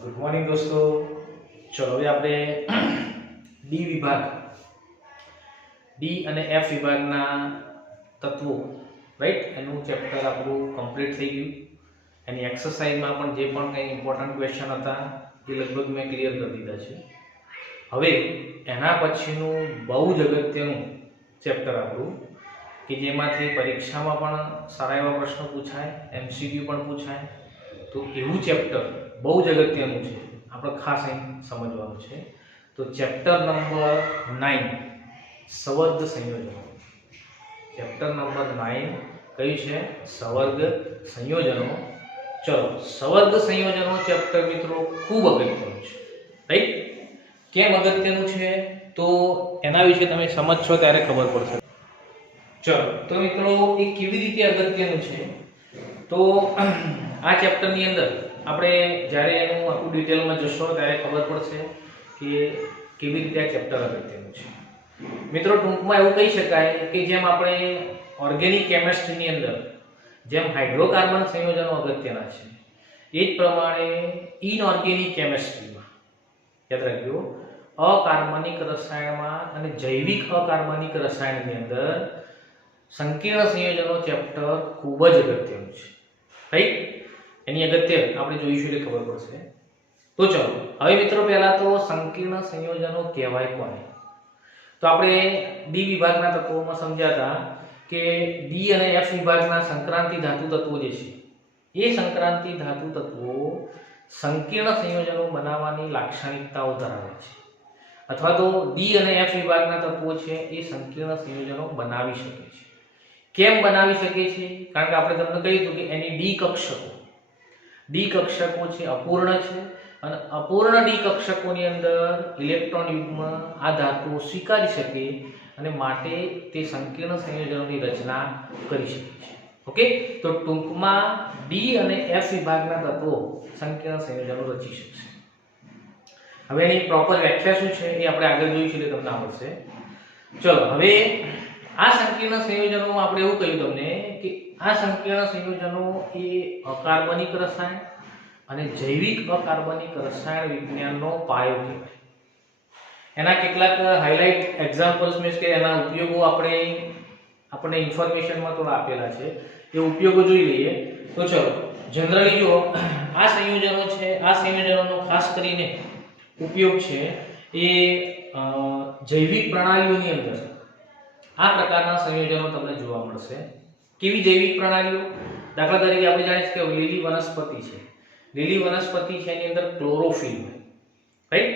Good morning દોસ્તો. ચલો હવે આપણે ડી વિભાગ, ડી અને એફ વિભાગના તત્વો, રાઈટ, એનું ચેપ્ટર આપણું કમ્પ્લીટ થઈ ગયું. એની એક્સરસાઇઝમાં પણ જે પણ કંઈ ઇમ્પોર્ટન્ટ ક્વેશ્ચન હતા એ લગભગ મેં ક્લિયર કરી દીધા છે. હવે એના પછીનું બહુ જ અગત્યનું ચેપ્ટર આપણું, કે જેમાંથી પરીક્ષામાં પણ સારા એવા પ્રશ્નો પૂછાય, એમસીક્યુ પણ પૂછાય. તો એવું ચેપ્ટર બહુ જ અગત્યનું છે, આપણે ખાસ અહીં સમજવાનું છે. તો ચેપ્ટર નંબર 9 સંવર્ગ સંયોજનો. ચેપ્ટર નંબર 9 કયું છે? સંવર્ગ સંયોજનો. ચલો, સંવર્ગ સંયોજનો ચેપ્ટર મિત્રો ખૂબ અગત્યનું છે, રાઈટ. કેમ અગત્યનું છે તો એના વિશે તમે સમજશો ત્યારે ખબર પડશે. ચલો તો મિત્રો એ કેવી રીતે અગત્યનું છે તો આ ચેપ્ટરની અંદર આપણે જ્યારે એનું આખું ડિટેલમાં જશો ત્યારે ખબર પડશે કે કેવી રીતે આ ચેપ્ટર અગત્યનું છે. મિત્રો ટૂંકમાં એવું કહી શકાય કે જેમ આપણે ઓર્ગેનિક કેમિસ્ટ્રીની અંદર જેમ હાઇડ્રોકાર્બન સંયોજનો અગત્યના છે, એ જ પ્રમાણે ઇનઓર્ગેનિક કેમિસ્ટ્રીમાં, યાદ રાખજો, અકાર્બનિક રસાયણમાં અને જૈવિક અકાર્બનિક રસાયણની અંદર સંકીર્ણ સંયોજનો ચેપ્ટર ખૂબ જ અગત્યનું છે, રાઈટ. એની અગત્ય આપણે જોઈશું એટલે ખબર પડશે. તો ચલો હવે મિત્રો પહેલા તો સંકીર્ણ સંયોજનો કહેવાય કોને? તો આપણે ડી વિભાગના તત્વોમાં સમજ્યા હતા કે ડી અને એફ વિભાગના સંક્રાંતિ ધાતુ તત્વો જે છે, એ સંક્રાંતિ ધાતુ તત્વો સંકીર્ણ સંયોજનો બનાવવાની લાક્ષણિકતાઓ ધરાવે છે, અથવા તો ડી અને એફ વિભાગના તત્વો છે એ સંકીર્ણ સંયોજનો બનાવી શકે છે. કેમ બનાવી શકે છે? કારણ કે આપણે તમને કહ્યું હતું કે એની ડી કક્ષકો છે અપૂર્ણ છે, અને અપૂર્ણ ડી કક્ષકોની અંદર ઇલેક્ટ્રોન યુગ્મ આ ધાતુઓ સ્વીકારી શકે અને માટે તે સંકીર્ણ સંયોજનોની રચના કરી શકે છે. ઓકે, તો ટૂંકમાં ડી અને એફ વિભાગના તત્વો સંકીર્ણ સંયોજનો રચી શકશે. હવે એની પ્રોપર વ્યાખ્યા શું છે એ આપણે આગળ જોઈશું એટલે તમને આવડશે. ચલો હવે આ સંકીર્ણ સંયોજનોમાં આપણે એવું કહ્યું તમને કે આ સંકીર્ણ સંયોજનો એ અકાર્બનિક રસાયણ અને જૈવિક અકાર્બનિક રસાયણ વિજ્ઞાનનો પાયો કહેવાય. એના કેટલાક હાઇલાઇટ એક્ઝામ્પલ્સ મીન્સ કે એના ઉપયોગો આપણે ઇન્ફોર્મેશનમાં થોડા આપેલા છે, એ ઉપયોગો જોઈ લઈએ. તો ચલો જનરલી જો આ સંયોજનો છે, આ સંયોજનોનો ખાસ કરીને ઉપયોગ છે એ જૈવિક પ્રણાલીઓની અંદર આ પ્રકારના સંયોજનો તમને જોવા મળશે. કેવી જૈવિક પ્રણાલીઓ? દાખલા તરીકે આપણે જાણીએ છીએ કે લીલી વનસ્પતિ છે, લીલી વનસ્પતિ છે એની અંદર ક્લોરોફિલ હોય, રાઈટ.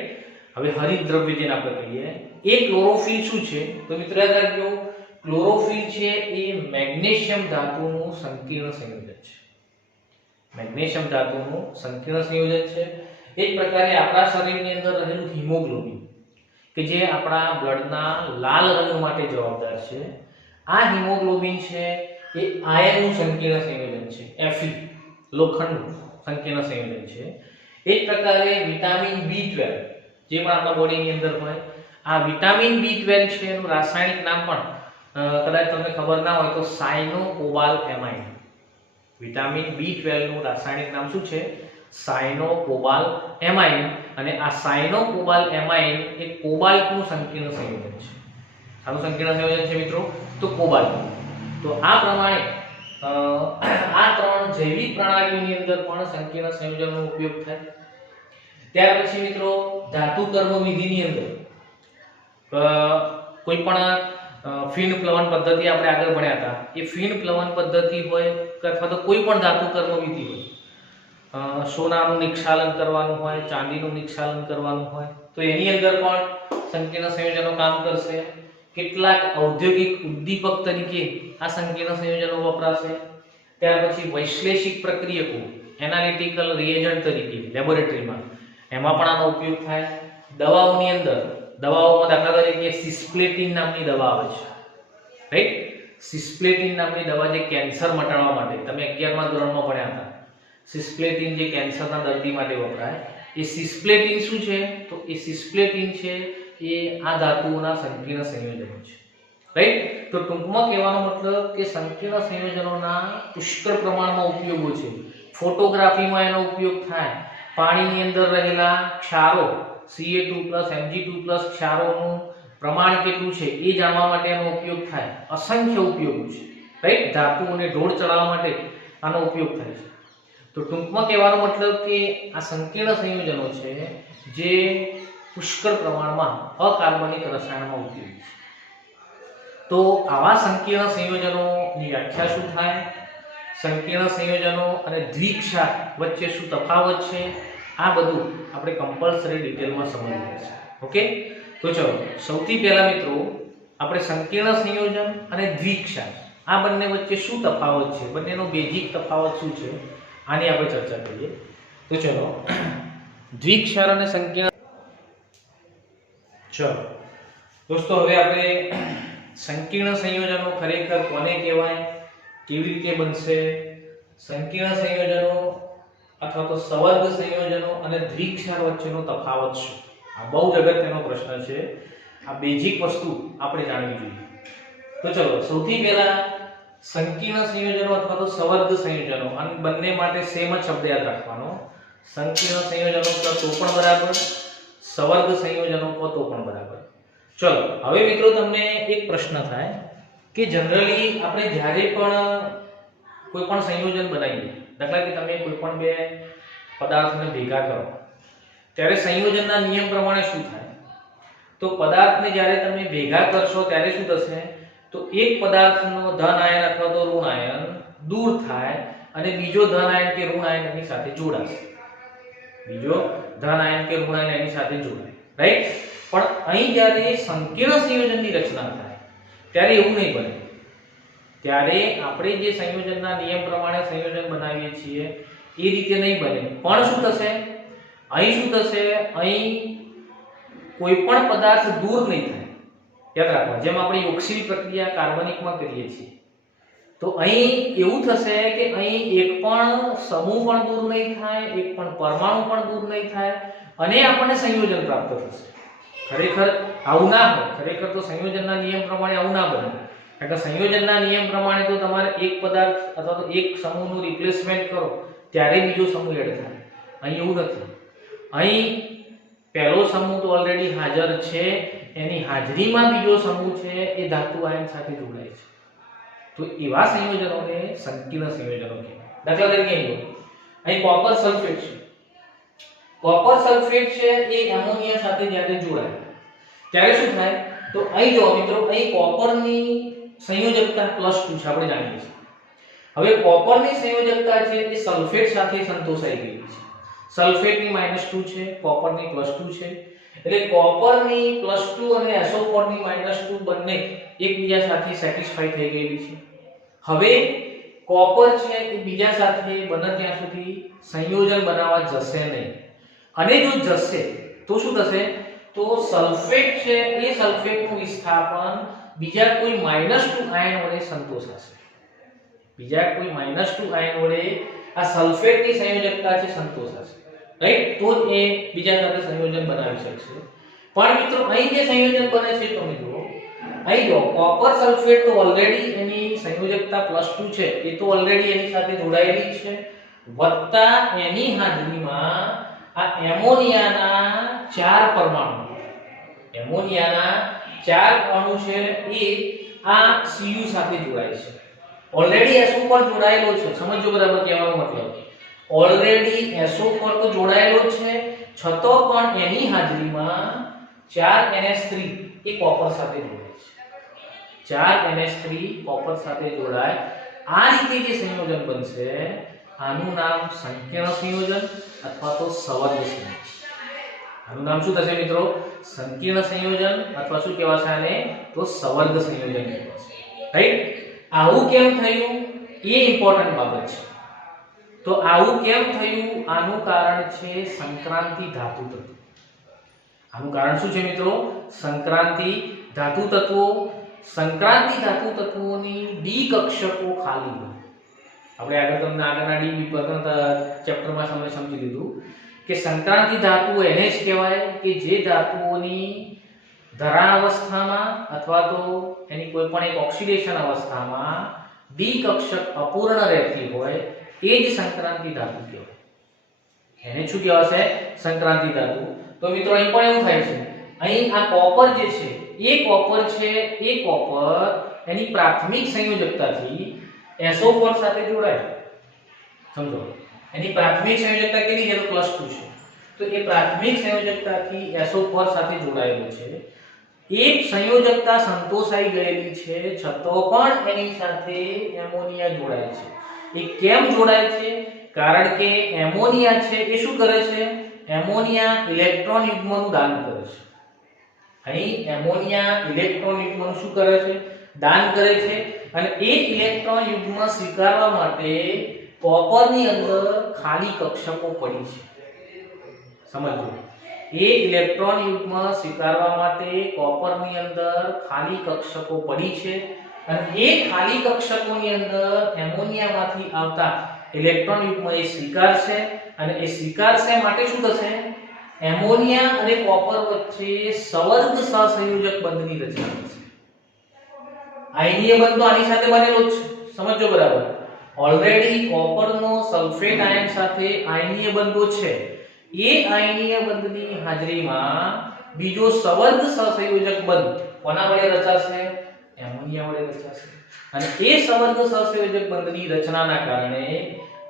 હવે હરિત દ્રવ્ય જેને આપણે કહીએ એ ક્લોરોફિલ શું છે તો મિત્રો યાદ રાખજો, ક્લોરોફિલ છે એ મેગ્નેશિયમ ધાતુનું સંકીર્ણ સંયોજન છે. મેગ્નેશિયમ ધાતુનું સંકીર્ણ સંયોજન છે. એક પ્રકારે આપણા શરીરની અંદર રહેલું હિમોગ્લોબિન કે જે આપણા બ્લડના લાલ રંગ માટે જવાબદાર છે, આ હિમોગ્લોબિન છે એ આયર્નનું સંકીર્ણ સંયોજન છે, Fe લોખંડનું સંકીર્ણ સંયોજન છે. એક પ્રકારે વિટામિન B12 જે પણ આપણા બોડીની અંદર હોય, આ વિટામિન B12 છે એનું રાસાયણિક નામ પણ કદાચ તમને ખબર ના હોય તો સાયનોકોબાલએમાઇન. વિટામિન B12 નું રાસાયણિક નામ શું છે? સાયનોકોબાલએમાઇન. અને આ સાયનોકોબાલએમાઇન એ કોબાલ્ટનું સંકીર્ણ સંયોજન છે. શાનું સંકીર્ણ સંયોજન છે મિત્રો? તો કોબાલ્ટ. તો આ પ્રમાણે આ ત્રણ જૈવિક પ્રણાલીઓની અંદર પણ સંકીર્ણ સંયોજનનો ઉપયોગ થાય. ત્યાર પછી મિત્રો ધાતુ કર્મ વિધિની અંદર કોઈ પણ ફીણ પ્લવન પદ્ધતિ આપણે આગળ ભણ્યા હતા, એ ફીણ પ્લવન પદ્ધતિ હોય અથવા તો કોઈ પણ ધાતુ કર્મ વિધિ હોય, સોનાનું નિક્ષાલન કરવાનું હોય, ચાંદીનું નિક્ષાલન કરવાનું હોય, તો એની અંદર પણ સંકીર્ણ સંયોજનો કામ કરશે. કેટલાક ઔદ્યોગિક ઉદ્દીપક તરીકે આ સંકીર્ણ સંયોજનો વપરાશે. ત્યાર પછી વૈશ્લેષિક પ્રક્રિયકો, એનાલિટિકલ રિએજન્ટ તરીકે લેબોરેટરીમાં એમાં પણ આનો ઉપયોગ થાય. દવાઓની અંદર, દવાઓમાં દાખલા તરીકે સિસ્પ્લેટિન નામની દવા આવે છે, રાઈટ. સિસ્પ્લેટિન નામની દવા જે કેન્સર મટાડવા માટે, તમે 11મા ધોરણમાં ભણ્યા હતા, સિસ્પ્લેટિન જે કેન્સરના દર્દી માટે વપરાય, એ સિસ્પ્લેટિન શું છે તો એ સિસ્પ્લેટિન છે એ આ ધાતુઓના સંકીર્ણ સંયોજનો છે, રાઈટ. તો ટૂંકમાં કહેવાનો મતલબ કે સંકીર્ણ સંયોજનોના પુષ્કળ પ્રમાણમાં ઉપયોગો છે. ફોટોગ્રાફીમાં એનો ઉપયોગ થાય, પાણીની અંદર રહેલા ક્ષારો Ca2+ Mg2+ ક્ષારોનું પ્રમાણ કેટલું છે એ જાણવા માટે આનો ઉપયોગ થાય. અસંખ્ય ઉપયોગો છે, રાઈટ. ધાતુઓને ઢોળ ચડાવવા માટે આનો ઉપયોગ થાય છે. તો ટૂંકમાં કહેવાનો મતલબ કે આ સંકીર્ણ સંયોજનો છે જે પુષ્કળ પ્રમાણમાં અકાર્બનિક રસાયણમાં ઉપયોગી છે. તો આવા સંકીર્ણ સંયોજનોની વ્યાખ્યા શું થાય, સંકીર્ણ સંયોજનો અને દ્વિક્ષાર વચ્ચે શું તફાવત છે, આ બધું આપણે કમ્પલસરી ડિટેલમાં સમજવું છે. ઓકે, તો ચલો સૌથી પહેલા મિત્રો આપણે સંકીર્ણ સંયોજન અને દ્વિક્ષાર આ બંને વચ્ચે શું તફાવત છે, બંનેનો બેઝિક તફાવત શું છે, આની આપણે ચર્ચા કરીએ. તો ચલો દ્વિક્ષાર અને સંકીર્ણ. ચલો દોસ્તો, હવે આપણે સંકીર્ણ સંયોજનો ખરેખર કોને કહેવાય, કેવી રીતે બનશે, સંકીર્ણ સંયોજનો અથવા તો સવર્ગ સંયોજનો અને દ્વિક્ષાર વચ્ચેનો તફાવત શું, આ બહુ જ અગત્યનો પ્રશ્ન છે. આ બેઝિક વસ્તુ આપણે જાણવી જોઈએ. તો ચલો સૌથી પહેલા સંકીર્ણ સંયોજનો અથવા તો સવર્ગ સંયોજનો, અને બંને માટે સેમ જ શબ્દ યાદ રાખવાનો. સંકીર્ણ સંયોજનો કહો તો પણ બરાબર, સવર્ગ સંયોજનો કહો તો પણ બરાબર. ચલો હવે મિત્રો તમને એક પ્રશ્ન થાય કે જનરલી આપણે જ્યારે પણ કોઈ પણ સંયોજન બનાવીએ, દાખલા કે તમે કોઈ પણ બે પદાર્થને ભેગા કરો ત્યારે સંયોજનના નિયમ પ્રમાણે શું થાય, તો પદાર્થને જ્યારે તમે ભેગા કરશો ત્યારે શું થશે, તો એક પદાર્થનો ધન આયન અથવા તો ઋણ આયન દૂર થાય અને બીજો ધન આયન કે ઋણ આયન એની સાથે જોડાશે. બીજો ધન આયન કે ઋણ આયન એની સાથે જોડાય, રાઈટ. પણ અહીં જ્યારે સંકીર્ણ સંયોજનની રચના થાય ત્યારે એવું નહીં બને. ત્યારે આપણે જે સંયોજનના નિયમ પ્રમાણે સંયોજન બનાવીએ છીએ એ રીતે નહીં બને. પણ શું થશે, અહીં શું થશે, અહીં કોઈ પણ પદાર્થ દૂર નહીં થાય. યાદ રાખો, જેમ આપણે યોગશીલ પ્રક્રિયા કાર્બનિકમાં કરીએ છીએ, તો અહીં એવું થશે કે અહીં એક પણ સમૂહ પણ દૂર નહીં થાય, એક પણ પરમાણુ પણ દૂર નહીં થાય અને આપણને સંયોજન પ્રાપ્ત થશે. ખરેખર આવું ના હોય. ખરેખર તો સંયોજનના નિયમ પ્રમાણે આવું ના બને. કારણ કે સંયોજનના નિયમ પ્રમાણે તો તમારે એક પદાર્થ અથવા તો એક સમૂહનું રિપ્લેસમેન્ટ કરો ત્યારે બીજો સમૂહ એડ થાય. અહીં એવું નથી. અહીં પહેલો સમૂહ તો ઓલરેડી હાજર છે, એની હાજરીમાં બીજો સમૂહ છે એ ધાતુ આયન સાથે જોડાય છે. તો એવા સંયોજનોને સંકીર્ણ સંયોજનો કહેવાય. દાખલા તરીકે અહીં કોપર સલ્ફેટ છે. કોપર સલ્ફેટ છે એ એમોનિયા સાથે જ્યારે જોડાય ત્યારે શું થાય, તો અહીં જો મિત્રો અહીં કોપરની સંયોજકતા +2 છે, આપણે જાણીએ છીએ. હવે કોપરની સંયોજકતા છે એ સલ્ફેટ સાથે સંતોષાઈ ગઈ છે. સલ્ફેટની -2 છે, કોપરની +2 છે. એટલે કોપરની +2 અને SO4 ની -2 બંને એકબીજા સાથે સેટિસ્ફાઈ થઈ ગયેલી છે. હવે કોપર છે એ બીજા સાથે બને ત્યાં સુધી સંયોજન બનાવવા જશે નહીં. અને જો જશે તો શું થશે, તો સલ્ફેટ છે એ સલ્ફેટનું વિસ્થાપન બીજા કોઈ -2 આયન વડે સંતોષાશે. બીજા કોઈ -2 આયન વડે આ સલ્ફેટની સંયોજકતા છે સંતોષાશે, રાઈટ. તો જ એ બીજા સાથે સંયોજન બનાવી શકશે. પણ મિત્રો અહીં જે સંયોજન બને છે તમે જુઓ, અહીં જો કોપર સલ્ફેટ તો ઓલરેડી એની સંયોજકતા +2 છે, એ તો ઓલરેડી એની સાથે જોડાયેલી છે, વત્તા એની હાજરીમાં આ એમોનિયાના 4 પરમાણુ, એમોનિયાના 4 અણુ છે એ આ Cu સાથે જોડાય છે. ઓલરેડી SO પર જોડાયેલો છે. સમજો બરાબર કહેવાનો મતલબ, ઓલરેડી SO પર તો જોડાયેલો છે, છતાં પણ એની હાજરીમાં 4NH3 એ કોપર સાથે જોડાય છે. 4NH3 કોપર સાથે જોડાય. આ રીતે જે સંયોજન બનશે આનું નામ સંકીર્ણ સંયોજન અથવા તો સવર્ગ સંયોજન. આનું નામ શું થશે મિત્રો, સંકીર્ણ સંયોજન અથવા શું કહેવાશે આને, તો સવર્ગ સંયોજન કહેવાશે, રાઈટ. આવું કેમ થયું એ ઇમ્પોર્ટન્ટ બાબત છે. તો આવું કેમ થયું, આનું કારણ છે સંક્રાંતિ ધાતુ તત્વો. આનું કારણ શું છે મિત્રો, સંક્રાંતિ ધાતુ તત્વો. સંક્રાંતિ ધાતુ તત્વોની ડી કક્ષકો ખાલી હોય. આપણે આગળ તમને આગળના ડી વિભાગના ચેપ્ટરમાં સમજી લીધું કે સંક્રાંતિ ધાતુઓ એને જ કહેવાય કે જે ધાતુઓની ધરા અવસ્થામાં અથવા તો એની કોઈ પણ એક ઓક્સિડેશન અવસ્થામાં ડી કક્ષક અપૂર્ણ રહેતી હોય એ જ સંક્રાંતિ ધાતુ કહેવાય. એને શું કહેવાશે? સંક્રાંતિ ધાતુ. તો મિત્રો અહીં પણ એવું થાય છે, અહીં આ કોપર જે છે એ કોપર એની પ્રાથમિક સંયોજકતાથી SO4 સાથે જોડાય. સમજો, એની પ્રાથમિક સંયોજકતા કેટલી છે? તો +2 છે. તો એ પ્રાથમિક સંયોજકતાથી SO4 સાથે જોડાયેલું છે. એક સંયોજકતા સંતોષાઈ ગયેલી છે, છતાં પણ એની સાથે એમોનિયા જોડાય છે. એ કેમ જોડાય છે? કારણ કે એમોનિયા છે એ શું કરે છે? એમોનિયા ઇલેક્ટ્રોન યુગ્મનું દાન કરે છે. અહીં એમોનિયા ઇલેક્ટ્રોન યુગ્મનું શું કરે છે? દાન કરે છે. અને એ ઇલેક્ટ્રોન યુગ્મ સ્વીકારવા માટે કોપરની અંદર ખાલી કક્ષકો પડી છે. સમજો, એ ઇલેક્ટ્રોન યુગ્મ સ્વીકારવા માટે કોપરની અંદર ખાલી કક્ષકો પડી છે અને એ ખાલી કક્ષકોની અંદર એમોનિયામાંથી આવતા ઇલેક્ટ્રોન યુગ્મ એ સ્વીકારશે અને એ સ્વીકારશે માટે શું થશે? એમોનિયા અને કોપર વચ્ચે સવર્ગ સહસંયોજક બંધની રચના થશે. આયનીય બંધ તો આની સાથે બનેલો જ છે. સમજો બરાબર. ઓલરેડી કોપરનો સલ્ફેટ આયન સાથે આયનીય બંધો છે. એ આયનીય બંધની હાજરીમાં બીજો સવર્ગ સહસંયોજક બંધ કોના વડે રચાશે? એમોનિયા વડે રચાશે. અને એ સવર્ગ સહસંયોજક બંધની રચનાના કારણે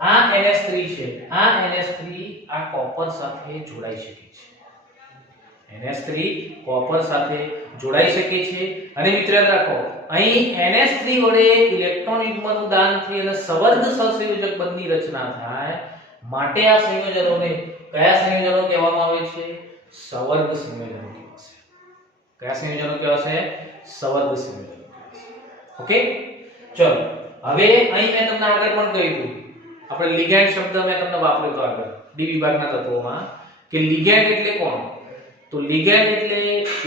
આ NH3 છે, આ NH3 આ કોપર સાથે જોડાઈ શકે છે. NH3 કોપર સાથે જોડાઈ શકે છે. અને મિત્રો યાદ રાખો, અહીં NH3 વડે ઇલેક્ટ્રોન યુગ્મનું દાન થઈ અને સવર્ગ સહસંયોજક બંધની રચના થાય માટે આ સંયોજનોને કયા સંયોજનો કહેવામાં આવે છે? સવર્ગ સંયોજનો કહેવાશે. કયા સંયોજનો કહેવાશે? સવર્ગ સંયોજનો કહેવાશે. ઓકે, ચલો હવે અહીં મેં તમને આગળ પણ કહ્યું હતું, આપણે લિગેન્ડ શબ્દ મેં તમને વાપર્યો હતો આગળ ડી વિભાગના તત્વોમાં, કે લિગેન્ડ એટલે કોણ? તો લિગેન્ડ એટલે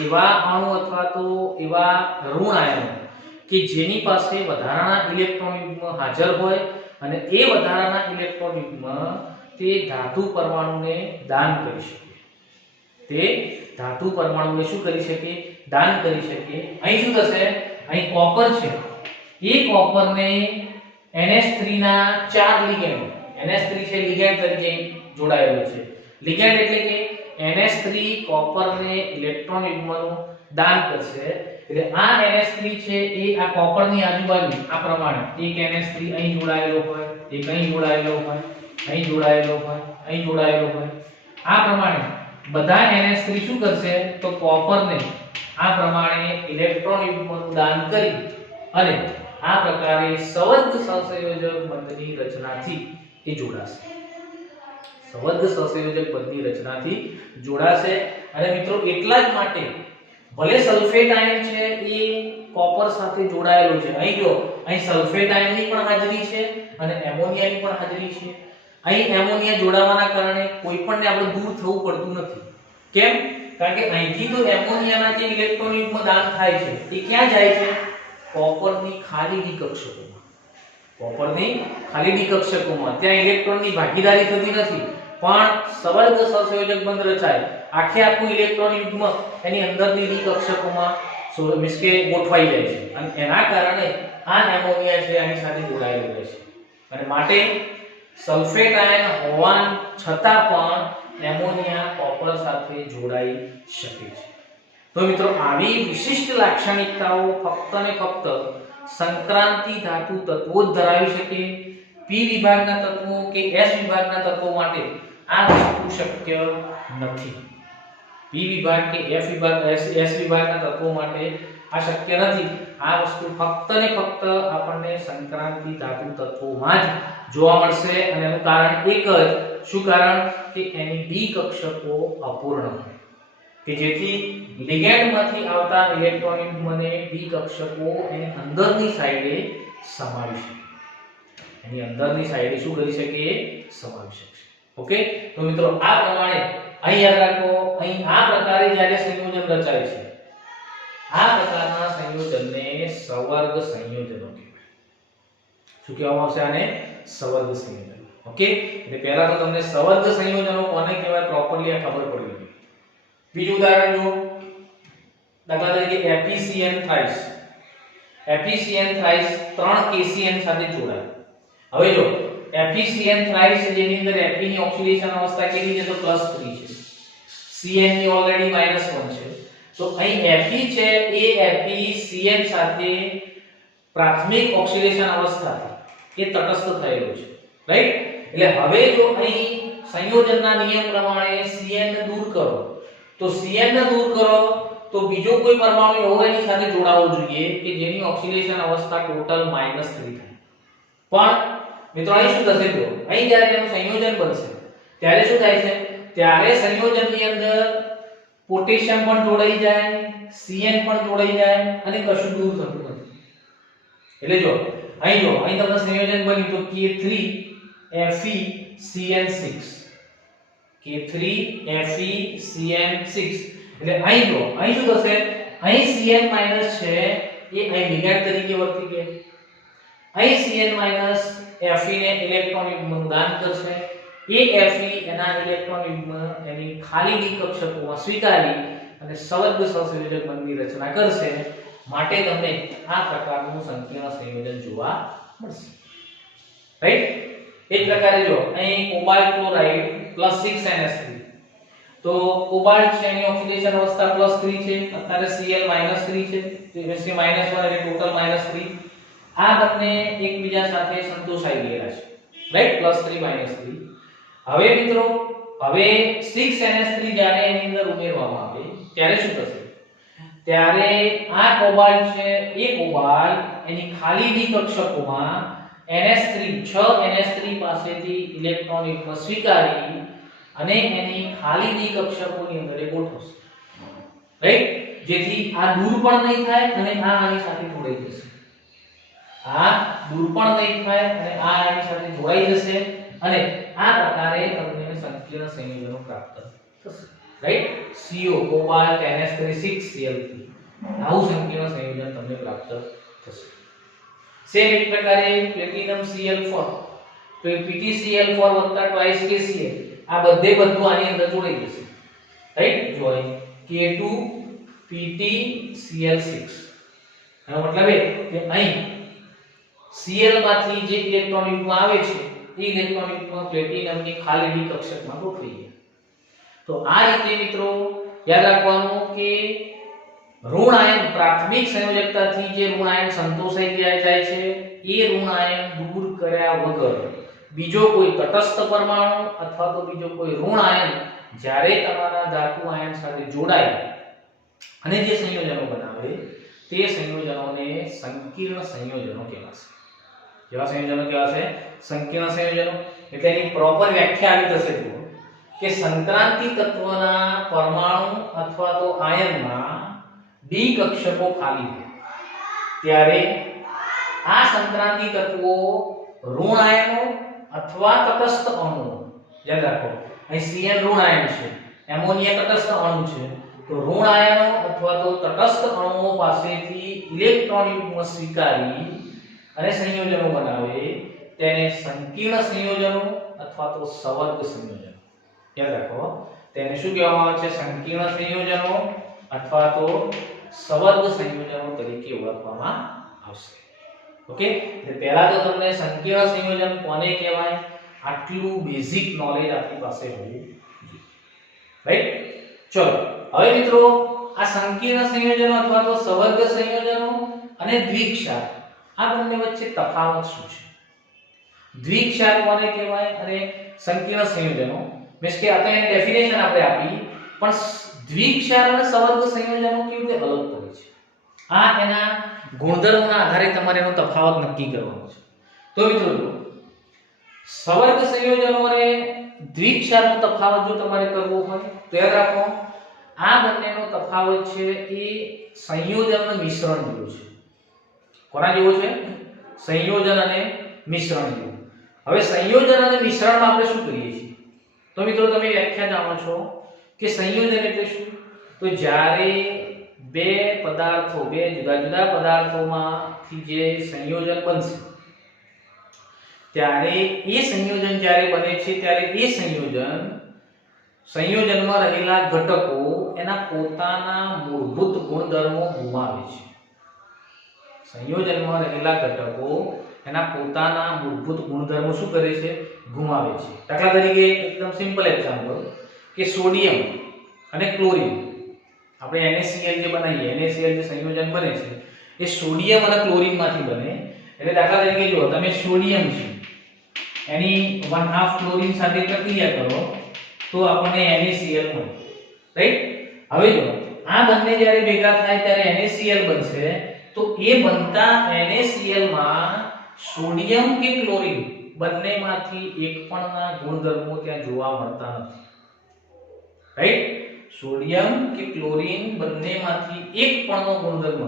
એવા અણુ અથવા તો એવા ઋણ આયનો કે જેની પાસે વધારાના ઇલેક્ટ્રોન યુગ્મ હાજર હોય અને એ વધારાના ઇલેક્ટ્રોન યુગ્મ તે ધાતુ પરમાણુને દાન કરી શકે. તે ધાતુ પરમાણુને શું કરી શકે? દાન કરી શકે. અહીં શું થશે? અહીં કોપર છે, એ કોપરને NH3 ના 4 લિગેન્ડ, NH3 છે લિગેન્ડ તરીકે જોડાયેલો છે. લિગેન્ડ એટલે કે NH3 કોપરને ઇલેક્ટ્રોન યુગ્મનું દાન કરશે. એટલે આ NH3 છે એ આ કોપરની આજુબાજુ આ પ્રમાણે એક NH3 અહીં જોડાયેલો હોય, એક અહીં જોડાયેલો હોય, અહીં જોડાયેલો હોય, અહીં જોડાયેલો હોય. આ પ્રમાણે બધા NH3 શું કરશે? તો કોપરને આ પ્રમાણે ઇલેક્ટ્રોન યુગ્મનું દાન કરી અને આ પ્રકારે સવર્ગ સહસંયોજક બંધની રચનાથી એ જોડાશે. સવર્ગ સહસંયોજક બંધની રચનાથી જોડાશે. અને મિત્રો એટલા જ માટે ભલે સલ્ફેટ આયન છે એ કોપર સાથે જોડાયેલો છે. અહીં જો અહીં સલ્ફેટ આયનની પણ હાજરી છે અને એમોનિયાની પણ હાજરી છે. અહીં એમોનિયા જોડાવાના કારણે કોઈ પણને આપણે દૂર થવું પડતું નથી. કેમ? કારણ કે અહીંથી તો એમોનિયાના જે ઇલેક્ટ્રોન યુગ્મ દાન થાય છે એ ક્યાં જાય છે? કોપરની ખાલી ડી કક્ષકોમાં. કોપરની ખાલી ડી કક્ષકોમાં ત્યાં ઇલેક્ટ્રોનની ભાગીદારી થતી નથી, પણ સવર્ગ સહસંયોજક બંધ રચાય. આખું ઇલેક્ટ્રોન યુગ્મ એની અંદરની ડી કક્ષકોમાં મીન્સ કે ગોઠવાઈ જાય છે અને એના કારણે આ એમોનિયા છે આની સાથે જોડાયેલું રહે છે. અને માટે સલ્ફેટ આયન હોવા છતાં પણ એમોનિયા કોપર સાથે જોડાઈ શકે છે. તો મિત્રો આવી વિશિષ્ટ લાક્ષણિકતાઓ ફક્ત ને ફક્ત સંક્રાંતિ ધાતુ તત્વો જ ધરાવી શકે. પી વિભાગના તત્વો કે એસ વિભાગના તત્વો માટે આ વસ્તુ શક્ય નથી. પી વિભાગ કે એફ વિભાગ એસ વિભાગના તત્વો માટે આ શક્ય નથી. આ વસ્તુ ફક્ત ને ફક્ત આપણને સંક્રાંતિ ધાતુ તત્વોમાં જ જોવા મળશે. અને એનું કારણ એક જ, શું કારણ? કે એની ડી કક્ષકો અપૂર્ણ હોય કે જેથી લિગેન્ડમાંથી આવતા ઇલેક્ટ્રોન યુગ્મને ડી કક્ષકો એની અંદરની સાઈડે સમાવી શકે. એની અંદરની સાઈડે શું કરી શકે? સમાવી શકે. ઓકે, તો મિત્રો આ પ્રમાણે અહીં યાદ રાખો, અહીં આ પ્રકારે જ્યારે સંયોજન રચાય છે, આ પ્રકારના સંયોજનને સવર્ગ સંયોજનો કહેવાય. શું કહેવામાં આવશે આને? સવર્ગ સંયોજનો. ઓકે, એટલે પહેલા તો તમને સવર્ગ સંયોજનો કોને કહેવાય પ્રોપરલી આ ખબર પડવી જોઈએ. બીજું ઉદાહરણ લો, દાખલા તરીકે FeCN thrice. FeCN thrice 3 KCN સાથે જોડાય. હવે જો FeCN થ્રાઇસ છે જેની અંદર Fe ની ઓક્સિડેશન અવસ્થા કેટલી છે તો +3 છે, Cn ની ઓલરેડી -1 છે, તો અહીં Fe છે એ FeCN સાથે પ્રાથમિક ઓક્સિડેશન અવસ્થા એ તટસ્થ થયેલું છે, રાઈટ। એટલે હવે જો અહીં સંયોજનના નિયમ પ્રમાણે Cn ને દૂર કરો તો Cn ને દૂર કરો તો બીજો કોઈ પરમાણુ એવો એની સાથે જોડાવો જોઈએ કે જેની ઓક્સિડેશન અવસ્થા ટોટલ -3 થાય। પણ મિત્રો અહીં શું થશે જો અહીં જ્યારે એનું સંયોજન બનશે ત્યારે શું થાય છે, ત્યારે સંયોજનની અંદર પોટેશિયમ પણ જોડાઈ જાય, Cn પણ જોડાઈ જાય અને કશું દૂર થતું નથી। એટલે જો અહીં તમને સંયોજન બન્યું તો K3FeCN6, K3FeCN6, એટલે અહીં શું થશે, અહીં Cn માઈનસ છે એ અહીં લિગેન્ડ તરીકે વર્તી ગયે, અહીં Cn માઈનસ Fe ને ઇલેક્ટ્રોન યુગ્મનું દાન કરશે, એ Fe એના ઇલેક્ટ્રોન યુગ્મ એની ખાલી ડી કક્ષકોમાં સ્વીકારી અને સવર્ગ સહસંયોજક બંધની રચના કરશે, માટે તમને આ પ્રકારનું સંકીર્ણ સંયોજન જોવા મળશે, રાઈટ। એક પ્રકારે જો અહીં કોબાલ્ટ ક્લોરાઇડ +6NH3, તો કોબાલ્ટ છે એની ઓક્સિડેશન અવસ્થા +3 છે, અત્યારે Cl -3 છે, તો -1 એટલે ટોટલ -3, આ બંને એકબીજા સાથે સંતોષાઈ ગયેલા છે, રાઈટ, +3 -3। હવે મિત્રો હવે 6NH3 જ્યારે એની અંદર ઉમેરવામાં આવે ત્યારે શું થશે, ત્યારે આ કોબાલ્ટ છે એ કોબાલ્ટ એની ખાલી ડી કક્ષકોમાં NH3 પાસેથી ઇલેક્ટ્રોન યુગ્મ સ્વીકારી અને એની ખાલી ડી કક્ષકોની અંદર એ ગોઠવશે, રાઈટ, જેથી આ દૂર પણ નહીં થાય અને આ આની સાથે જોડાઈ જશે, આ દૂર પણ નહીં થાય અને આ આની સાથે જોડાઈ જશે અને આ પ્રકારે તમને સંકીર્ણ સંયોજનો પ્રાપ્ત થશે, right. CO cobalt NH3 6Cl3 આવું સંકીર્ણ સંયોજન તમને પ્રાપ્ત થશે। સેમ એક પ્રકારે પ્લેટિનમ Cl4, તો PtCl4 2 KCl, આ બધું આની અંદર જોડાઈ જશે, રાઈટ। જો અહીં K2PtCl6, એનો મતલબ એ કે અહીં Cl માંથી જે ઇલેક્ટ્રોન યુગ્મ આવે છે એ ઇલેક્ટ્રોન યુગ્મ પ્લેટિનમની ખાલી ડી કક્ષકમાં ગોઠવી ગયા। તો આ રીતે મિત્રો યાદ રાખવાનું કે ઋણ આયન પ્રાથમિક સંયોજકતાથી જે ઋણ આયન સંતોષાઈ જાય છે એ ઋણ આયન દૂર કર્યા વગર બીજો કોઈ તટસ્થ પરમાણુ અથવા તો બીજો કોઈ ઋણ આયન જ્યારે તમારા ધાતુ આયન સાથે જોડાય અને જે સંયોજનો બનાવે તે સંયોજનોને સંકીર્ણ સંયોજનો કહેવાશે। જેવા સંયોજનો કહેવાશે સંકીર્ણ સંયોજનો। એટલે એની પ્રોપર વ્યાખ્યા આવી થશે જુઓ કે સંક્રાંતિ તત્વના પરમાણુ અથવા તો આયનમાં ડી કક્ષકો ખાલી હોય ત્યારે આ સંક્રાંતિ તત્વો ઋણ આયનો અથવા તટસ્થ અણુઓ, યાદ રાખો અહીં Cn ઋણ આયન છે, એમોનિયા તટસ્થ અણુ છે, તો ઋણ આયનો અથવા તો તટસ્થ અણુઓ પાસેથી ઇલેક્ટ્રોન યુગ્મ સ્વીકારી અને સંયોજનો બનાવે તેને સંકીર્ણ સંયોજનો અથવા તો સવર્ગ સંયોજનો, યાદ રાખો તેને શું કહેવામાં આવે છે, સંકીર્ણ સંયોજનો અથવા તો સવર્ગ સંયોજનો તરીકે ઓળખવામાં આવશે। ઓકે, એટલે પહેલા તો તમને સંકીર્ણ સંયોજન કોને કહેવાય આટલું બેઝિક નોલેજ આપણી પાસે હોવું જોઈએ, રાઈટ। ચલો હવે મિત્રો આ સંકીર્ણ સંયોજનો અથવા તો સવર્ગ સંયોજનો અને દ્વિક્ષાર આ બંને વચ્ચે તફાવત શું છે, દ્વિક્ષાર કોને કહેવાય અને સંકીર્ણ સંયોજનો, મીન્સ કે આપણે એની ડેફિનેશન આપણે આપી, પણ દ્વિક્ષાર અને સવર્ગ સંયોજનો કેવી રીતે અલગ પડે છે આ એના ગુણધર્મોના આધારે તમારે એનો તફાવત નક્કી કરવાનો છે। તો મિત્રો સવર્ગ સંયોજનો અને દ્વિક્ષારનો તફાવત જો તમારે કરવો હોય તો યાદ રાખો આ બંનેનો તફાવત છે એ સંયોજનનું મિશ્રણ જેવો છે। કોના જેવો છે? સંયોજન અને મિશ્રણ જેવો। હવે સંયોજન અને મિશ્રણમાં આપણે શું કરીએ છીએ તો મિત્રો તમે વ્યાખ્યા જાણો છો કે સંયોજન એટલે શું, તો જ્યારે બે પદાર્થો, બે જુદા જુદા પદાર્થોમાંથી જે સંયોજન બનશે ત્યારે એ સંયોજન જ્યારે બને છે ત્યારે એ સંયોજનમાં રહેલા ઘટકો એના પોતાના મૂળભૂત ગુણધર્મો ગુમાવે છે। સંયોજનમાં રહેલા ઘટકો એના પોતાના મૂળભૂત ગુણધર્મો શું કરે છે, ગુમાવે છે. દાખલા તરીકે એકદમ સિમ્પલ એક્ઝામ્પલ કે સોડિયમ અને ક્લોરીન, આપણે NaCl જે બનાવીએ, NaCl જે સંયોજન બને છે એ સોડિયમ અને ક્લોરીનમાંથી બને. એટલે દાખલા તરીકે જો તમે સોડિયમ છે એની 1/2 ક્લોરીન સાથે પ્રક્રિયા કરો તો આપણને NaCl મળે, રાઈટ. હવે જો આ બંને જ્યારે ભેગા થાય ત્યારે NaCl બનશે, તો એ બનતા NaCl માં સોડિયમ કે ક્લોરીન બંનેમાંથી એક પણના ગુણધર્મો ત્યાં જોવા મળતા નથી, રાઈટ. સોડિયમ કે ક્લોરીન બંનેમાંથી એક પણનો ગુણધર્મ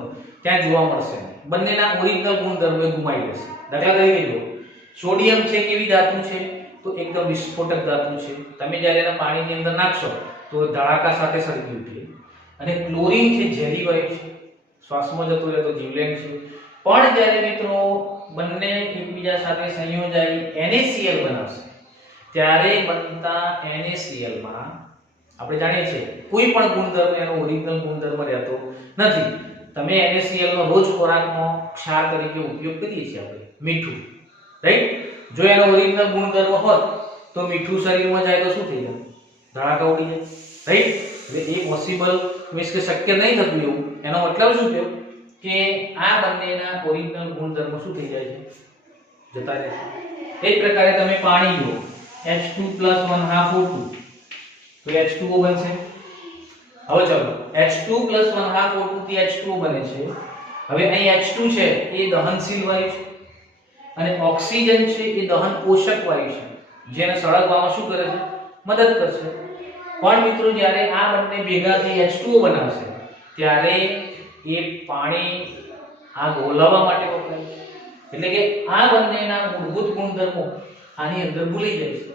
ત્યાં જોવા મળશે નહીં. બંનેના ઓરિજિનલ ગુણધર્મો ગુમાઈ જશે. દાખલા તરીકે જો સોડિયમ છે કેવી ધાતુ છે, તો એકદમ વિસ્ફોટક ધાતુ છે. તમે જ્યારે એને પાણીની અંદર નાખશો તો ધડાકા સાથે સળગી ઉઠે. અને ક્લોરીન છે ઝેરી વાયુ છે, શ્વાસમાં જતો રહે તો જીવલેણ છે. પણ જ્યારે મિત્રો બંને એકબીજા સાથે સંયોજાઈ NaCl બનાવશે ત્યારે બનતા NaCl માં આપણે જાણીએ છીએ કોઈ પણ ગુણધર્મ એનો ઓરિજિનલ ગુણધર્મ રહેતો નથી. તમે NaCl નો રોજ ખોરાકમાં ક્ષાર તરીકે ઉપયોગ કરીએ છીએ આપણે, મીઠું, રાઈટ. જો એનો ઓરિજિનલ ગુણધર્મ હોત તો મીઠું શરીરમાં જાય તો શું થઈ જાય, ધડાકા ઉડી જાય, રાઈટ. એટલે એ પોસિબલ મીન્સ કે શક્ય નહીં થતું એવું. એનો મતલબ શું થયો કે આ બંનેના ઓરિજિનલ ગુણધર્મો શું થઈ જાય છે, જતા રહે છે. એ જ પ્રકારે તમે પાણી લો H2 + 1/2 O2 તો H2O બનશે. હવે ચાલો H2 + 1/2 O2 થી H2O બને છે. હવે અહીં H2 છે એ દહનશીલ વાયુ છે અને ઓક્સિજન છે એ દહન પોષક વાયુ છે, જેને સળગવામાં શું કરે છે, મદદ કરશે. પણ મિત્રો જ્યારે આ બંને ભેગા થઈ H2O બનાવશે ત્યારે એ પાણી આગ ઓલવવા માટે વપરાય છે. એટલે કે આ બંનેના મૂળભૂત ગુણધર્મો આની અંદર ભૂલી જાય છે.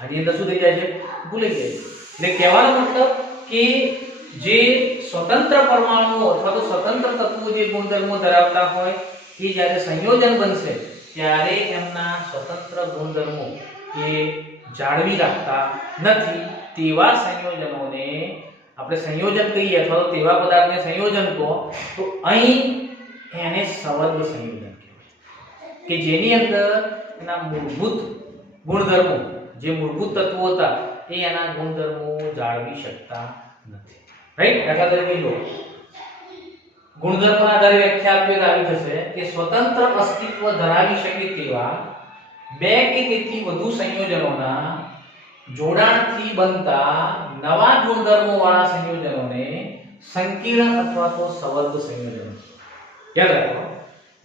આની અંદર શું થઈ જાય છે, ભૂલી જાય છે. એટલે કહેવાનો મતલબ કે જે સ્વતંત્ર પરમાણુઓ અથવા તો સ્વતંત્ર તત્વો જે ગુણધર્મો ધરાવતા હોય એ જ્યારે સંયોજન બનશે ત્યારે એમના સ્વતંત્ર ગુણધર્મો એ જાળવી રાખતા નથી. તેવા સંયોજનોને આપણે સંયોજન કહીએ અથવા તો તેવા પદાર્થને સંયોજન કહો તો અહીં એને સંબંધ સંયોજન કહેવાય કે જેની અંદર એના મૂળભૂત ગુણધર્મો, જે મૂળભૂત તત્વો હતા એ એના ગુણધર્મો જાળવી શકતા નથી, રાઈટ. દાખલા તરીકે જો ગુણધર્મોના આધારે વ્યાખ્યા આપેલ આવી થશે કે સ્વતંત્ર અસ્તિત્વ ધરાવી શકે તેવા બે કે તેથી વધુ સંયોજનોના જોડાણથી બનતા નવા ગુણધર્મો વાળા સંયોજનોને સંકીર્ણ અથવા તો સંબંધ સંયોજન. યાદ રાખો,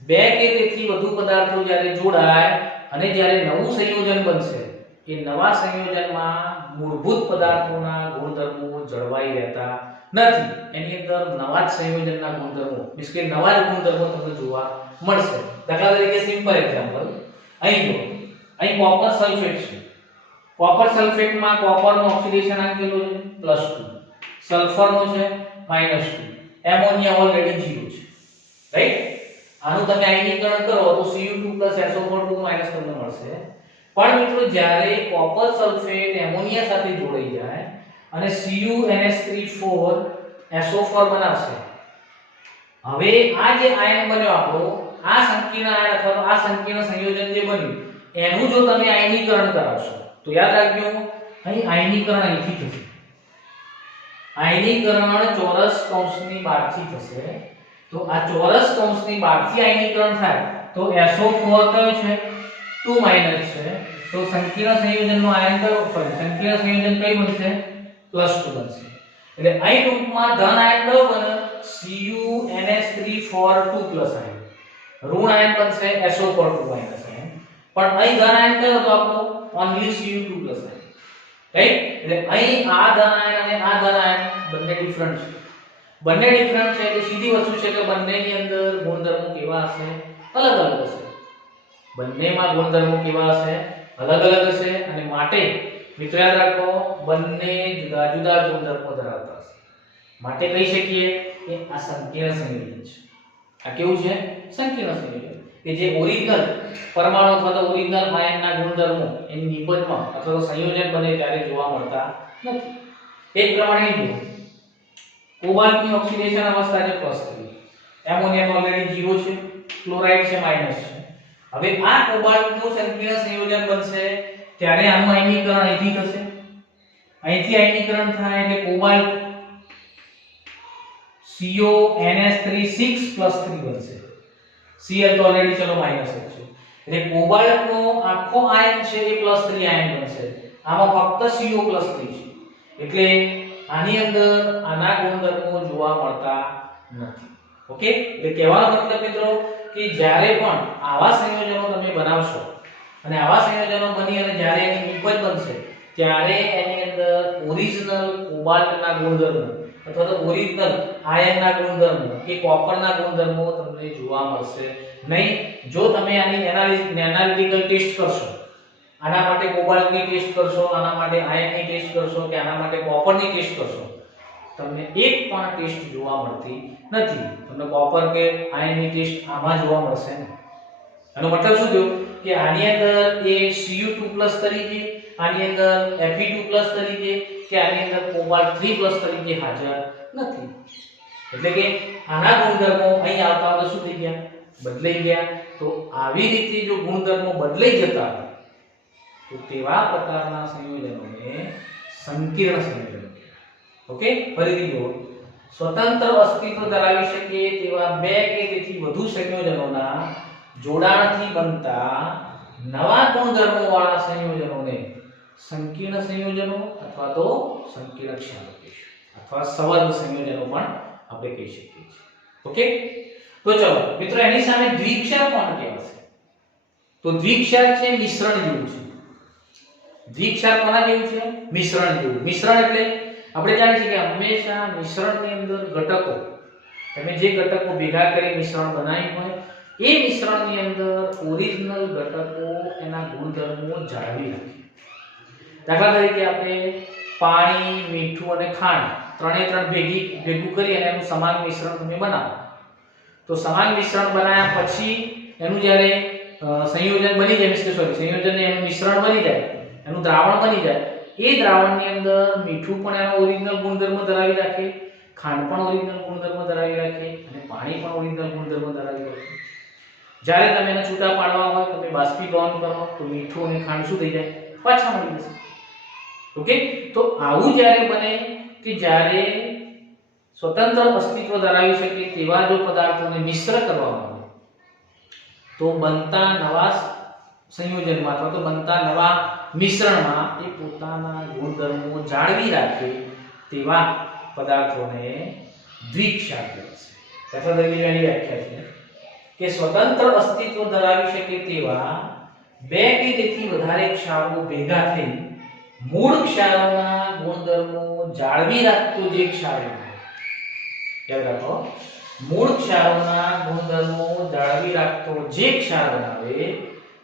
બે કે તેથી વધુ પદાર્થો જ્યારે જોડાય અને જ્યારે નવું સંયોજન બનશે એ નવા સંયોજનમાં મૂળભૂત પદાર્થોના ગુણધર્મો જળવાઈ રહેતા નથી. એની અંદર નવા જ સંયોજનના ગુણધર્મો મીન્સ કે નવા જ ગુણધર્મો તમને જોવા મળશે. દાખલા તરીકે સિમ્પલ એક્ઝામ્પલ અહીં જો, અહીં કોપર સલ્ફેટ છે. કોપર સલ્ફેટમાં કોપરનો ઓક્સિડેશન આંક કેટલો છે, +2, સલ્ફરનો છે -2, એમોનિયા ઓલરેડી 0 છે, રાઈટ. આનું તમે આયનીકરણ કરો તો Cu2 + SO4 - તમને મળશે. પણ મિત્રો જ્યારે કોપર સલ્ફેટ એમોનિયા સાથે જોડાઈ જાય અને CuNH3 SO4 બનાવશે, હવે આ જે આયન બન્યો આપણો, આ સંકીર્ણ આયન અથવા તો આ સંકીર્ણ સંયોજન જે બન્યું એનું જો તમે આયનીકરણ કરાવશો તો યાદ રાખજો અહીં આયનીકરણ અહીંથી થશે. આયનીકરણ ચોરસ કૌંસની બહારથી થશે. તો આ ચોરસ કૌંસની બહારથી આયનીકરણ થાય તો SO4 કયો છે, 2- છે. તો સંકીર્ણ સંયોજનનો આયન કયો, સંકીર્ણ સંયોજન કઈ બનશે, +2 બનશે. એટલે અહીં ટૂંકમાં ધન આયન કયો બને, CuNH3 આયન. ઋણ આયન બનશે SO4 આયન. પણ અહીં ધન આયન કયો હતો આપણો, ઓન્લી Cu2 આયન, રાઈટ. એટલે અહીં આ ધન આયન અને આ ધન આયન બંને ડિફરન્ટ છે. બંને ડિફરન્ટ છે એટલે સીધી વસ્તુ છે કે બંનેની અંદર ગુણધર્મો કેવા હશે, અલગ અલગ હશે. બંનેમાં ગુણધર્મો કેવા હશે, અલગ અલગ હશે. અને માટે મિત્રો યાદ રાખો બંને જુદા જુદા ગુણધર્મો ધરાવતા હશે. માટે કહી શકીએ કે આ સંકીર્ણ સંયોજન છે. આ કેવું છે, સંકીર્ણ સંયોજન કે જે ઓરિજિનલ પરમાણુ અથવા તો ઓરિજિનલ આયનના ગુણધર્મો એની નિપજમાં અથવા તો સંયોજન બને ત્યારે જોવા મળતા નથી. એક પ્રમાણે જો કોબાલ્ટની ઓક્સિડેશન અવસ્થા જે પ્લસ થઈ, એમોનિયા ઓલરેડી 0 છે, ક્લોરાઇડ છે -છે. હવે આ કોબાલ્ટનું સંકીર્ણ સંયોજન બનશે ત્યારે આનું આયનીકરણ અહીંથી થશે, અહીંથી આયનીકરણ થાય એટલે કોબાલ્ટ CONS3 6 + 3 બનશે. Cl તો ઓલરેડી ચલો માઈનસ જ છે એટલે કોબાલ્ટનો આખો આયન છે એ +3 આયન બનશે. આમાં ફક્ત CO +3 છે એટલે આની અંદર આના ગુણધર્મો જોવા મળતા નથી. ઓકે, એટલે કહેવાનો મતલબ મિત્રો કે જ્યારે પણ આવા સંયોજનો તમે બનાવશો અને આવા સંયોજનો બની અને જ્યારે એની નિપજ બનશે ત્યારે એની અંદર ઓરિજિનલ કોબાલ્ટના ગુણધર્મો અથવા તો ઓરિજિનલ આયનના ગુણધર્મો કે કોપરના ગુણધર્મો તમને જોવા મળશે નહીં. જો તમે આની એનાલિટિકલ ટેસ્ટ કરશો, આના માટે કોબાલ્ટની ટેસ્ટ કરશો, આના માટે આયનની ટેસ્ટ કરશો કે આના માટે કોપરની ટેસ્ટ કરશો, તમને એક પણ ટેસ્ટ જોવા મળતી નથી. તમને કોપર કે આયનની ટેસ્ટ આમાં જોવા મળશે ને. આનો મતલબ શું થયો કે આની અંદર એ Cu2+ તરીકે, આની અંદર Fe2+ તરીકે કે આની અંદર કોબાલ્ટ 3+ તરીકે હાજર નથી. એટલે કે આના ગુણધર્મો અહીં આવતા આવતા શું થઈ ગયા? બદલાઈ ગયા. તો આવી રીતે જો ગુણધર્મો બદલાઈ જતા હોય તો તેવા પ્રકારના સંયોજનોને સંકીર્ણ સંયોજન કહેવાય. ઓકે, ફરીથી જુઓ. સ્વતંત્ર અસ્તિત્વ ધરાવી શકે તેવા બે કે તેથી વધુ સંયોજનોના જોડાણથી બનતા નવા ગુણધર્મો વાળા સંયોજનોને સંકીર્ણ સંયોજનો અથવા તો સંકીર્ણ ક્ષારો કહીશું અથવા સંવર્ગ સંયોજનો પણ આપણે કહી શકીએ છીએ. ઓકે, તો ચલો મિત્રો એની સામે દ્વિક્ષાર કોણ કહેવાશે? તો દ્વિક્ષાર છે મિશ્રણ જેવું છે. દ્વિક્ષાર કોના જેવું છે? મિશ્રણ જેવું. મિશ્રણ એટલે આપણે જાણીએ છીએ કે હંમેશા મિશ્રણની અંદર ઘટકો, તમે જે ઘટકો ભેગા કરી મિશ્રણ બનાવ્યું હોય એ મિશ્રણની અંદર ઓરિજિનલ ઘટકો એના ગુણધર્મો જાળવી રાખે. દાખલા તરીકે આપણે પાણી, મીઠું અને ખાંડ ત્રણે ત્રણ ભેગું કરી અને એનું સમાન મિશ્રણ તમે બનાવો. તો સમાન મિશ્રણ બનાવ્યા પછી એનું જ્યારે સંયોજન બની જાય, સંયોજન એનું મિશ્રણ બની જાય, એનું દ્રાવણ બની જાય, એ દ્રાવણની અંદર મીઠું પણ એનો ઓરિજિનલ ગુણધર્મ ધરાવી રાખે, ખાંડ પણ ઓરિજિનલ ગુણધર્મ ધરાવી રાખે અને પાણી પણ ઓરિજિનલ ગુણધર્મ ધરાવી રાખે. જ્યારે તમે એને છૂટા પાડવા હોય, તમે બાષ્પીભવન કરો તો મીઠું અને ખાંડ શું થઈ જાય? પાછા મળી જશે. ઓકે, તો આવું જ્યારે બને કે જ્યારે સ્વતંત્ર અસ્તિત્વ ધરાવી શકે તેવા જો પદાર્થોને મિશ્ર કરવામાં આવે તો બનતા નવા સંયોજનમાં અથવા તો બનતા નવા મિશ્રણમાં એ પોતાના ગુણધર્મો જાળવી રાખે તેવા પદાર્થોને દ્વિક્ષાર કહેવાશે. દાખલા તરીકે એની વ્યાખ્યા છે કે સ્વતંત્ર અસ્તિત્વ ધરાવી શકે તેવા બે કે તેથી વધારે ક્ષારો ભેગા થઈ મૂળ ક્ષારોના ગુણધર્મો જાળવી રાખતો જે ક્ષાર હોય, યાદ રાખો, મૂળ ક્ષારોના ગુણધર્મો જાળવી રાખતો જે ક્ષાર બનાવે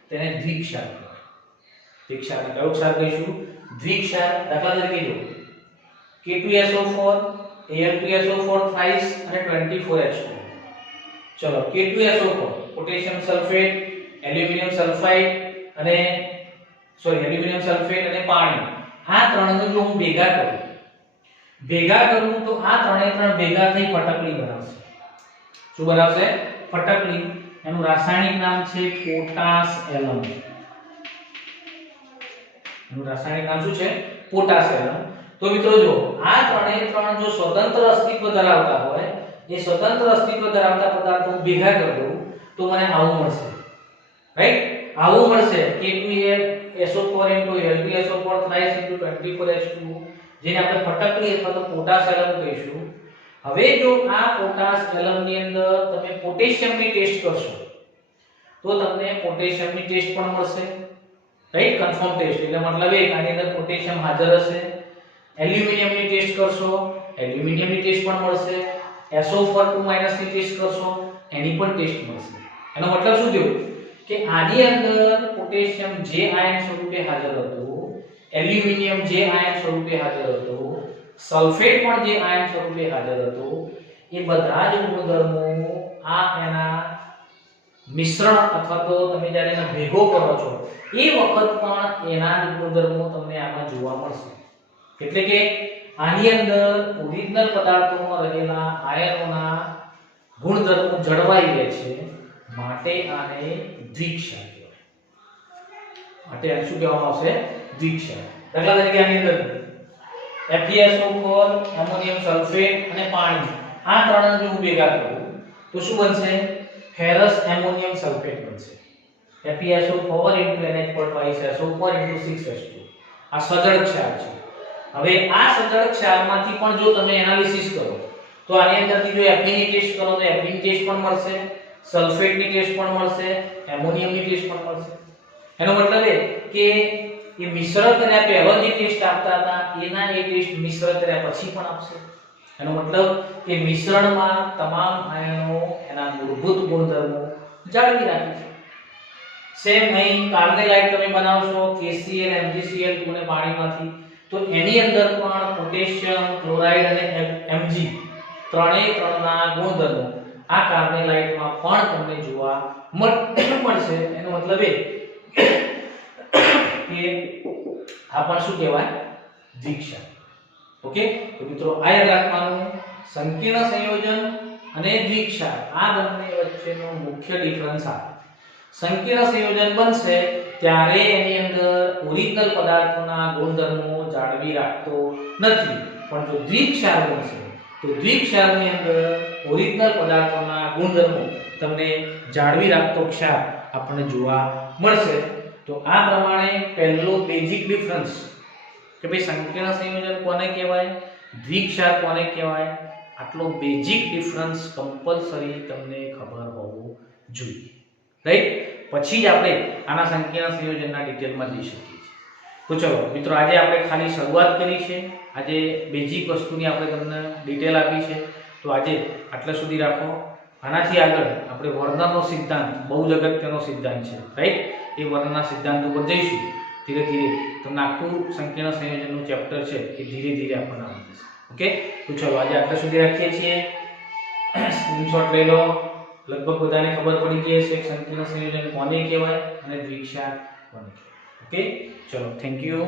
તેને દ્વિક્ષાર કહેવાય. દ્વિક્ષાર કયો ક્ષાર કહીશું? દ્વિક્ષાર. દાખલા તરીકે જો K2SO4, Al2SO4 thrice અને 24H2. ચલો K2SO4 potassium sulphate, aluminium sulphide અને એલ્યુમિનિયમ સલ્ફેટ અને પાણી, આ ત્રણને જો હું ભેગા કરું તો આ ત્રણે ત્રણ ભેગા થઈ ફટકડી બનાવશે. શું બનાવશે? ફટકડી. એનું રાસાયણિક નામ છે પોટાશ એલમ. એનું રાસાયણિક નામ શું છે? પોટાશ એલમ. તો મિત્રો જો આ ત્રણે ત્રણ જો સ્વતંત્ર અસ્તિત્વ ધરાવતા હોય, એ સ્વતંત્ર અસ્તિત્વ ધરાવતા પદાર્થો ભેગા કરી દઉં તો મને આવું મળશે. રાઈટ? આવું મળશે K2SO4 Al2SO4 thrice 24H2, જેને આપણે ફટકડી અથવા તો પોટાશ એલમ કહીશું. હવે જો આ પોટાશ એલમની અંદર તમે પોટેશિયમની ટેસ્ટ કરશો તો તમને પોટેશિયમની ટેસ્ટ પણ મળશે. રાઈટ? કન્ફર્મ ટેસ્ટ એટલે મતલબ એક આની અંદર પોટેશિયમ હાજર હશે. એલ્યુમિનિયમની ટેસ્ટ કરશો, એલ્યુમિનિયમની ટેસ્ટ પણ મળશે. SO4 ની ટેસ્ટ કરશો, એની પણ ટેસ્ટ મળશે. એનો મતલબ શું થયો કે આની અંદર પોટેશિયમ જે આયન સ્વરૂપે હાજર હતું, એલ્યુમિનિયમ જે આયન સ્વરૂપે હાજર હતું, સલ્ફેટ પણ જે આયન સ્વરૂપે હાજર હતું, એ બધા જ ગુણધર્મો આ એના મિશ્રણ અથવા તો તમે જ્યારે એને ભેગો કરો છો એ વખત પણ એના જ ગુણધર્મો તમને આમાં જોવા મળશે. એટલે કે આની અંદર ઓરિજિનલ પદાર્થોમાં રહેલા આયનોના ગુણધર્મો જળવાઈ રહે છે, માટે આને દ્વિક્ષાર કહેવાય. માટે આ શું કહેવામાં આવશે? દ્વિક્ષાર. દાખલા તરીકે આની અંદર FeSO4 એમોનિયમ સલ્ફેટ અને પાણી આ ત્રણ જો હું ભેગા કરું તો શું બનશે? ફેરસ એમોનિયમ સલ્ફેટ બનશે. FeSO4 NH4 6H2. આ સજળ ક્ષાર છે. હવે આ સજળ ક્ષારમાંથી પણ જો તમે એનાલિસિસ કરો તો આની અંદરથી જો Fe ની ટેસ્ટ કરો તો Fe ની ટેસ્ટ પણ મળશે, સલ્ફેટ ની ટેસ્ટ પણ મળશે, એમોનિયમ ની ટેસ્ટ પણ મળશે. એનો મતલબ એ કે એ મિશ્ર કર્યા પહેલા જે ટેસ્ટ આપતા હતા એના એ ટેસ્ટ મિશ્ર કર્યા પછી પણ આપશે. એનો મતલબ કે મિશ્રણમાં તમામ આયનો એના મૂળભૂત ગુણધર્મો જાળવી રાખે છે. સેમ અહીં કાર્બોલાઇટ તમે બનાવશો KCl MgCl2 ને પાણીમાંથી તો એની અંદર પણ પોટેશિયમ, ક્લોરાઇડ અને Mg ત્રણેય ત્રણના ગુણધર્મો આ કાર્બોલાઇટમાં પણ તમને જોવા મળશે. એનો મતલબ એ કે આ પણ શું કહેવાય? દ્વિક્ષાર. ઓકે, તો મિત્રો આ યાદ રાખવાનું, સંકીર્ણ સંયોજન અને દ્વિક્ષાર આ બંને વચ્ચેનો મુખ્ય ડિફરન્સ આ. સંકીર્ણ સંયોજન બનશે ત્યારે એની અંદર ઓરિજિનલ પદાર્થોના ગુણધર્મો જાળવી રાખતો નથી, પણ જો દ્વિક્ષાર બનશે તો દ્વિક્ષારની અંદર ઓરિજિનલ પદાર્થોના ગુણધર્મો તમને જાળવી રાખતો ક્ષાર આપણને જોવા મળશે. તો આ પ્રમાણે પહેલો બેઝિક ડિફરન્સ કે ભાઈ સંકીર્ણ સંયોજન કોને કહેવાય, દ્વિક્ષાર કોને કહેવાય, આટલો બેઝિક ડિફરન્સ કમ્પલસરી તમને ખબર હોવું જોઈએ. રાઈટ? પછી જ આપણે આના સંકીર્ણ સંયોજનના ડિટેલમાં જઈ શકીએ છીએ. તો ચલો મિત્રો, આજે આપણે ખાલી શરૂઆત કરી છે. આજે બેઝિક વસ્તુની આપણે તમને ડિટેલ આપી છે. તો આજે આટલા સુધી રાખો. આનાથી આગળ આપણે વર્ણનનો સિદ્ધાંત બહુ જ અગત્યનો સિદ્ધાંત છે. રાઈટ? એ વર્ણનના સિદ્ધાંત ઉપર જઈશું. ધીરે ધીરે તમને આખું સંકીર્ણ સંયોજનનું ચેપ્ટર છે એ ધીરે ધીરે આપણને આવડી જશે. ઓકે, તો ચલો આજે આટલા સુધી રાખીએ છીએ. સ્ક્રીનશોટ લઈ લો. લગભગ બધાને ખબર પડી ગઈ હશે કે સંકીર્ણ સંયોજન કોને કહેવાય અને દ્વિક્ષાર કોને કહેવાય. ઓકે, ચલો, થેન્ક યુ.